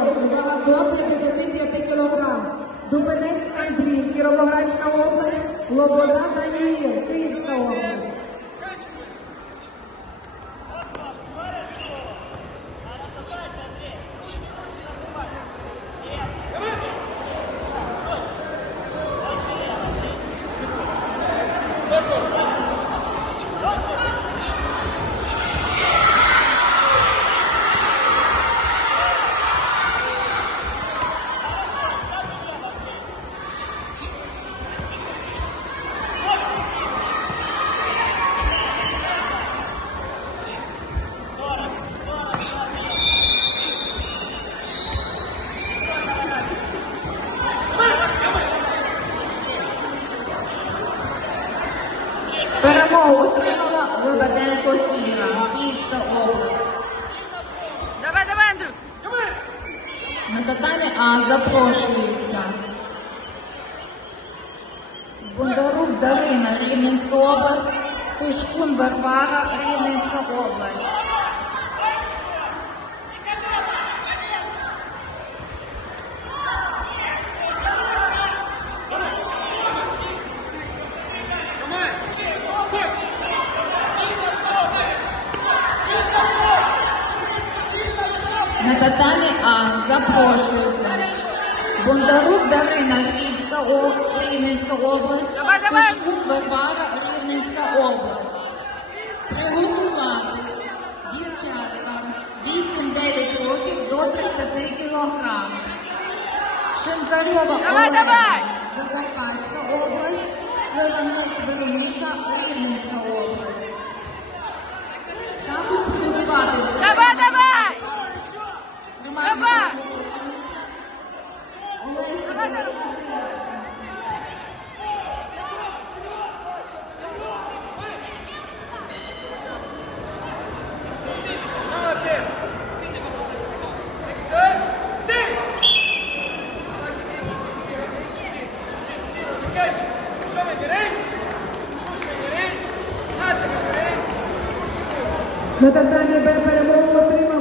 Антон, і до 55 кг. Дубенець Андрій, Кіровоградська область, Лобода Даніїл, Київська область. Перемогу отримала Лебеденко Кіра, Київська область. Давай, давай, Андрюк. На татамі А запрошується. Бондарук Дарина, Рівненська область, Тишкун Варвара, Рівненська область. На татамі А запрошується. Бондарук Дарина, Львівська область, Рівненська область. Тишкун Варвара, Рівненська область. Приготувати дівчаткам 8-9 років до 30 кілограм. Шинкарьова Олена. Закарпатська область, Зеленець Вероніка, Рівненська область. Також приготувати Давай, давай. Давай! Давай. Давай, давай. На татамі Б перемогу отримав